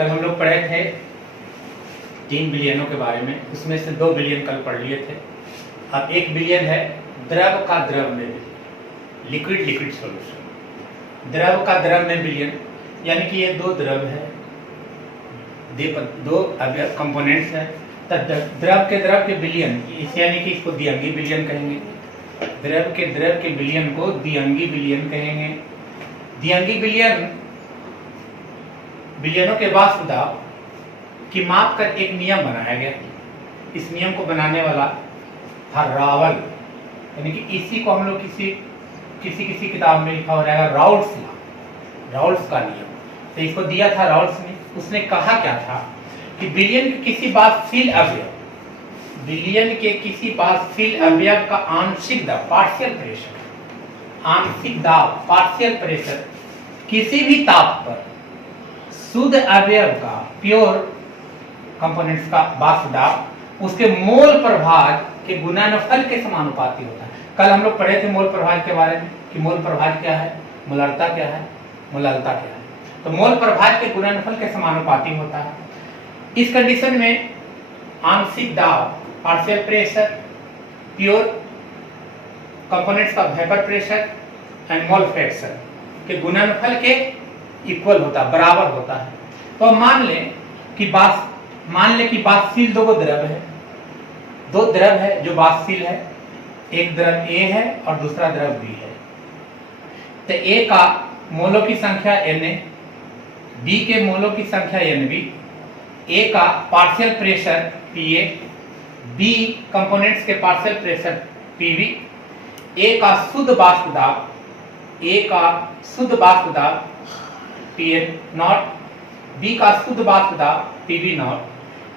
कल हम लोग पढ़े थे 3 बिलियनों के बारे में, उसमें से 2 बिलियन कल पढ़ लिए थे। अब 1 बिलियन है द्रव का द्रव में बिलियन, लिक्विड सॉल्यूशन। द्रव का द्रव में बिलियन, यानी कि ये 2 द्रव है, 2 कंपोनेंट्स है। तो द्रव के बिलियन, यानी कि इसको द्विअंगी बिलियन कहेंगे। द्रव के बिलियन को द्विअंगी बिलियन कहेंगे। द्विअंगी बिलियनों के वाष्प दाब की माप कर एक नियम बनाया गया। इस नियम को बनाने वाला था रावल, यानी कि इसी को हम लोग किसी किताब में लिखा हो जाएगा राउल्ट्स लॉ, राउल्ट्स का नियम। तो इसको दिया था राउल्ट्स ने। उसने कहा क्या था कि बिलियन के किसी बाष्पशील अवयव, बिलियन के किसी बाष्पशील अवयव का आंशिक दाब, पार्शियल प्रेशर, आंशिक दाब, पार्शियल प्रेशर किसी भी ताप पर शुद्ध अवयव का, प्योर कंपोनेंट्स का वाष्प दाब उसके मोल प्रभाज के गुणनफल के समानुपाती होता है। कल हम लोग पढ़े थे मोल प्रभाज के बारे में कि मोल प्रभाज क्या है, मोलरता क्या है, मोललता क्या है। तो मोल प्रभाज के गुणनफल के समानुपाती होता है। इस कंडीशन में आंशिक दाब, पार्शियल प्रेशर, प्योर कंपोनेंट्स का vapour pressure and mole fraction के गुणनफल के इक्वल होता है, बराबर होता है। तो मान लें कि वाष्पशील 2 द्रव है, 2 द्रव है जो वाष्पशील है। एक द्रव A है और दूसरा द्रव B है। तो A का मोलों की संख्या Na, B के मोलों की संख्या Nb, A का partial pressure Pa, B components के पार्शियल प्रेशर Pb, A का शुद्ध वाष्प दाब, Pn नॉट, B का शुद्ध वाष्प दाब Pb नॉट,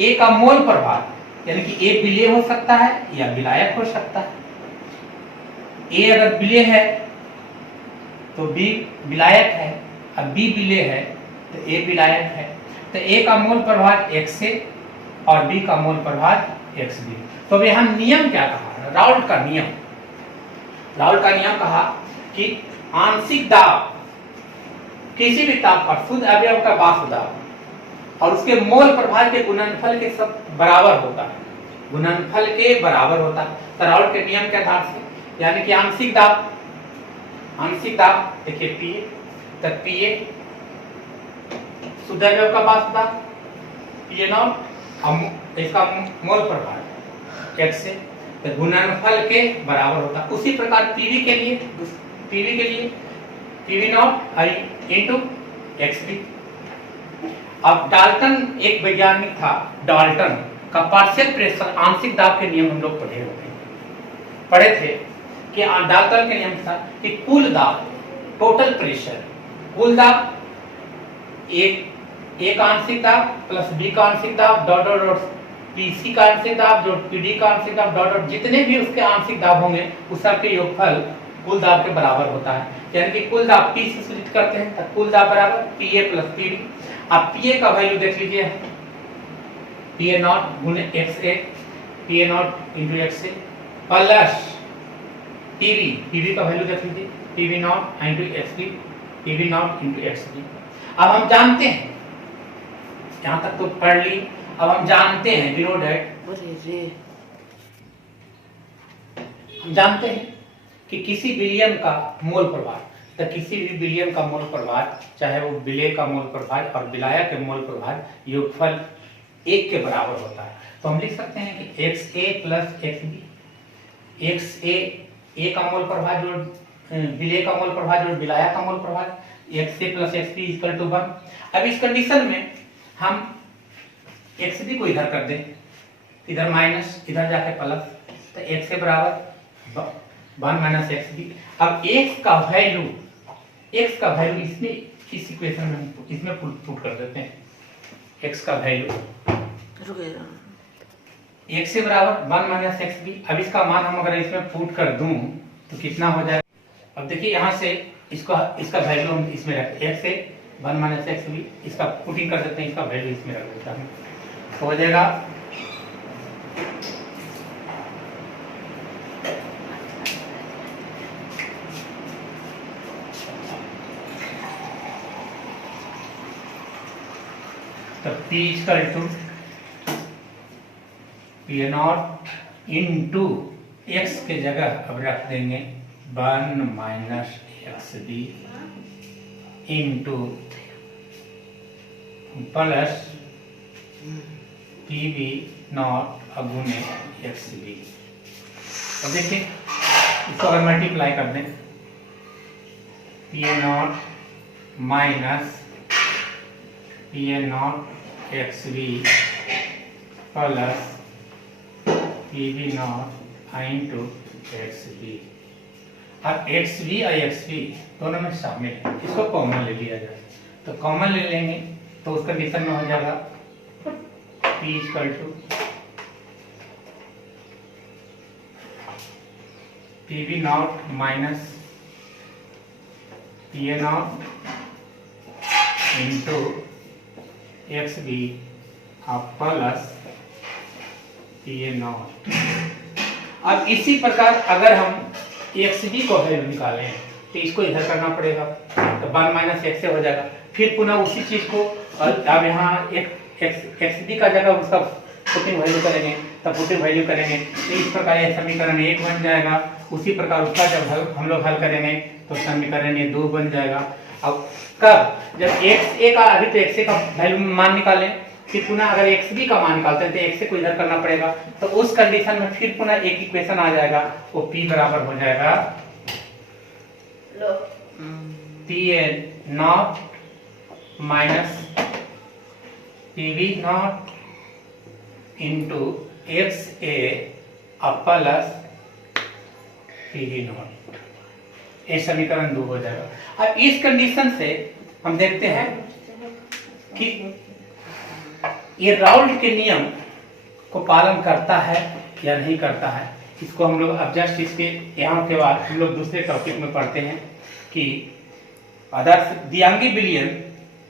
A का मोल प्रभाव, यानी कि A विलेय हो सकता है या विलायक हो सकता है। A अगर विलेय है तो B विलायक है, अब B विलेय है तो A विलायक है। तो A का मोल प्रभाव XA और B का मोल प्रभाव XB। तो अब यहाँ नियम क्या कहा, राउल्ट का नियम कहा कि आंशिक दाब किसी भी ताप पर शुद्ध अवयव का वाष्प दाब और उसके मोल प्रभाव के गुणनफल के सब बराबर होता है, गुणनफल के बराबर होता है। तो राउल्ट के नियम के आधार से, यानी कि आंशिक दाब देखिए Pa, तब Pa शुद्ध अवयव का वाष्प दाब Pa नॉट, इसका मोल प्रभाव x से, तो गुणनफल के बराबर होता है। उसी प्रकार Pv के लिए Pv not i into xb। अब डाल्टन एक वैज्ञानिक था, डाल्टन का पार्शियल प्रेशर आंशिक दाब के नियम हम लोग पढ़े थे कि डाल्टन के नियम था कि कुल दाब, टोटल प्रेशर, कुल दाब एक आंशिक दाब प्लस B का आंशिक दाब डॉट डॉट डॉट PC का आंशिक दाब जो PD का आंशिक दाब डॉट डॉट, जितने भी उसके आंशिक दाब होंगे उस सब के योगफल कुल दाब के बराबर होता है। यानी कि कुल दाब P से स्प्लिट करते हैं तो कुल दाब बराबर Pa प्लस PD। अब Pa का वैल्यू देख लीजिए, Pa नॉट गुने XA, Pa not into XA plus Pv का वैल्यू देख लीजिए, Pv not into XB, Pv not into XB। अब हम जानते हैं, यहाँ तक तो पढ़ ली, अब हम जानते हैं बिलो डेट, हम जानते हैं कि किसी विलयन का मोल प्रभाव, तो किसी भी विलयन का मोल प्रभाव, चाहे वो विलेय का मोल प्रभाव और विलायक के मोल प्रभाव योगफल 1 के बराबर होता है। तो हम लिख सकते हैं कि XA plus XB, XA A का मोल प्रभाव जो विलेय का मोल प्रभाव जो विलायक का मोल प्रभाव, XA plus XB equal to 1। अब इस कंडीशन में हम XB को इधर कर दें, इधर माइनस, इधर जाके प्लस, तो x के बराबर 1 माइनस XB। अब x का वैल्यू इसमें, इस इक्वेशन में इसमें पुट कर देते हैं। x का वैल्यू x से बराबर 1 माइनस XB। अब इसका मान हम अगर इसमें पुट कर दूं तो कितना हो जाएगा। अब देखिए यहाँ से इसका वैल्यू हम इसमें रखते, x से 1 माइनस XB, इसका पुटिंग कर देते हैं, इसका वैल्यू इसमें रख देता हूँ, तो हो जाएगा तो P equal to p A not into x के जगह अब रख देंगे 1 minus x b into plus P B not अगुने एक्स बी। अब देखिए इसको अगर मल्टीप्लाई कर दें p A not minus P A not x B plus P B not into x b. अब एक्स बी और एक्स बी दोनों में शामिल है, इसको कॉमन ले लिया जाए तो कॉमन ले लेंगे तो उस कंडीशन में हो जाएगा P equal to P B not minus P A not into x B plus P A not. अब इसी प्रकार अगर हम एक्स बी को वैल्यू निकालें तो इसको इधर करना पड़ेगा तो 1 माइनस एक्स से हो जाएगा। फिर पुनः उसी चीज को अब यहाँ एक्स बी का जगह उसका पुटिंग वैल्यू करेंगे तब पुटिंग वैल्यू करेंगे तो इस प्रकार ये समीकरण 1 बन जाएगा। उसी प्रकार उसका जब हम लोग हल करेंगे तो समीकरण ये 2 बन जाएगा। अब कब जब एक्स ए का अभी तो एक्स ए का वैल्यू मान निकालें फिर पुनः अगर एक्स बी का मान निकालते हैं तो एक्स ए को इधर करना पड़ेगा तो उस कंडीशन में फिर पुनः एक इक्वेशन आ जाएगा वो पी बराबर हो जाएगा P A not minus P B not into X A plus P B not. ये समीकरण 2 हो जाएगा। अब इस कंडीशन से हम देखते हैं कि ये राउल्ट के नियम को पालन करता है या नहीं करता है। इसको हम लोग अब जस्ट इसके यहाँ के बाद हम लोग दूसरे टॉपिक में पढ़ते हैं कि आदर्श द्विआंगी विलयन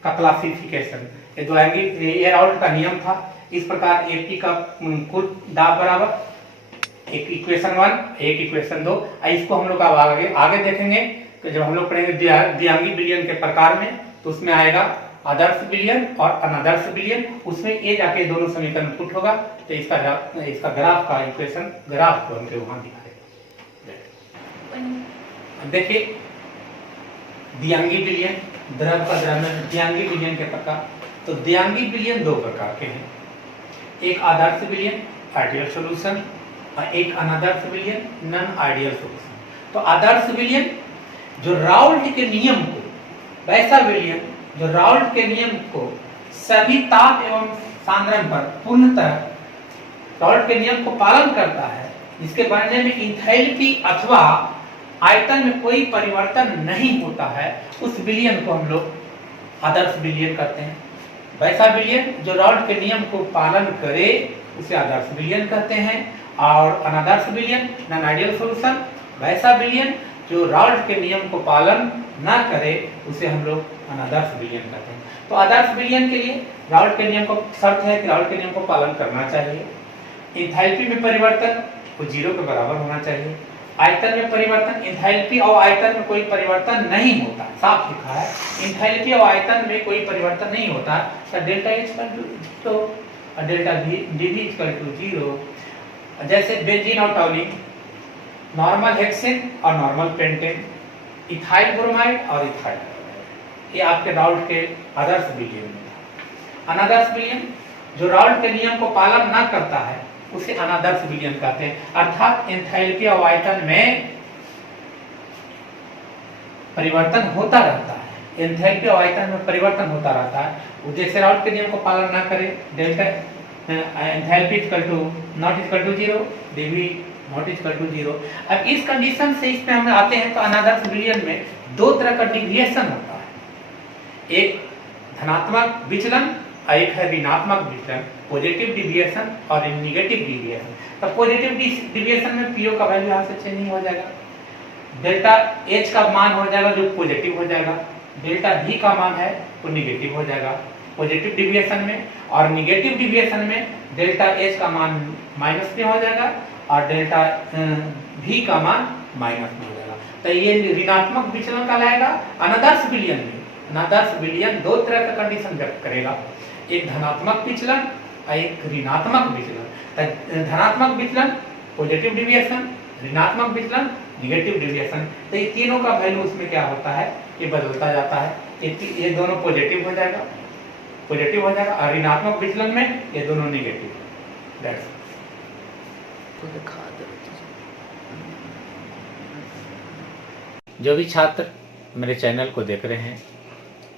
का क्लासिफिकेशन। ये राउल्ट का नियम था। इस प्रकार एपी का कुल दाब बराबर एक इक्वेशन 1 एक इक्वेशन 2। इसको हम लोग अब आगे देखेंगे तो जब हम लोग पढ़ेंगे द्विआंगी विलयन के प्रकार में तो उसमें आएगा आदर्श विलयन और अनादर्श विलयन। उसमें ये जाके दोनों समीकरण पुट होगा तो इसका ग्राफ का इक्वेशन ग्राफ को हमके वहां दिखाएगा। देखिए द्विआंगी विलयन द्रव का द्रव में द्विआंगी विलयन के प्रकार। तो द्विआंगी विलयन 2 प्रकार के हैं, एक आदर्श विलयन आइडियल सॉल्यूशन और एक अनादर्श विलयन नॉन आइडियल सॉल्यूशन। तो आदर्श विलयन जो राउल्ट के नियम को, वैसा विलयन जो राउल्ट के नियम को सभी ताप एवं सांद्रण पर पूर्णतः राउल्ट के नियम को पालन करता है, जिसके बनने में इंथैल्पी अथवा आयतन में कोई परिवर्तन नहीं होता है, उस विलयन को हम लोग आदर्श विलयन कहते हैं। वैसा विलयन जो राउल्ट के नियम को पालन करे उसे आदर्श विलयन कहते हैं। और अनादर्श विलयन नॉन आइडियल सॉल्यूशन, वैसा विलयन जो राउल्ट के नियम को पालन ना करे उसे हम लोग अनादर्श विलयन कहते हैं। तो आदर्श विलयन के लिए राउल्ट के नियम को शर्त है कि राउल्ट के नियम को पालन करना चाहिए। एंथैल्पी में परिवर्तन वो 0 के बराबर होना चाहिए। आयतन में परिवर्तन, एंथैल्पी और आयतन में कोई परिवर्तन नहीं होता, साफ लिखा है एंथैल्पी और आयतन में कोई परिवर्तन नहीं होता। तो डेल्टा एच तो डेल्टा डीवी इक्वल टू 0। जैसे बेंजीन और टॉलिन, नॉर्मल हेक्सेन और नॉर्मल पेंटेन, इथाइल ब्रोमाइड और इथाइल, ये आपके राउल्ट के आदर्श विलयन में। अनादर्श विलयन जो राउल्ट के नियम को पालन ना करता है उसे अनादर्श विलयन कहते हैं। अर्थात एंथैल्पी और आयतन में परिवर्तन होता रहता है, एंथैल्पी और आयतन में परिवर्तन होता रहता है। जैसे राउल्ट के नियम को पालन ना करे, delta enthalpy equal to not equal to 0, DV not equal to 0। अब इस कंडीशन से इसमें हम आते हैं तो अनादर्श विलयन में 2 तरह का डिविएशन होता है, एक धनात्मक विचलन और एक है ऋणात्मक विचलन, पॉजिटिव डिविएशन और नेगेटिव डिविएशन। तो पॉजिटिव डिविएशन में पीओ का वैल्यू यहाँ से चेंज नहीं हो जाएगा, डेल्टा एच का मान हो जाएगा जो पॉजिटिव हो जाएगा, डेल्टा वी का मान है वो नेगेटिव हो जाएगा पॉजिटिव डिविएशन में, और नेगेटिव डिविएशन में डेल्टा एच का मान माइनस में हो जाएगा और डेल्टा वी का मान माइनस में हो जाएगा। तो ये ऋणात्मक विचलन कहलाएगा। अनादर्श विलयन में, अनादर्श विलयन 2 तरह का कंडीशन व्यक्त करेगा, एक धनात्मक विचलन और एक ऋणात्मक विचलन। धनात्मक विचलन पॉजिटिव डिविएशन, ऋणात्मक विचलन निगेटिव डिविएशन। तो ये तीनों का वैल्यू उसमें क्या होता है, ये बदलता जाता है। ये दोनों पॉजिटिव हो जाएगा, और ऋणात्मक विचलन में ये दोनों निगेटिव। दैट्स जो भी छात्र मेरे चैनल को देख रहे हैं,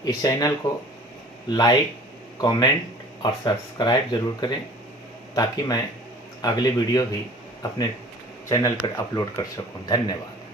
इस चैनल को लाइक, कमेंट और सब्सक्राइब जरूर करें, ताकि मैं अगली वीडियो भी अपने चैनल पर अपलोड कर सकूं। धन्यवाद।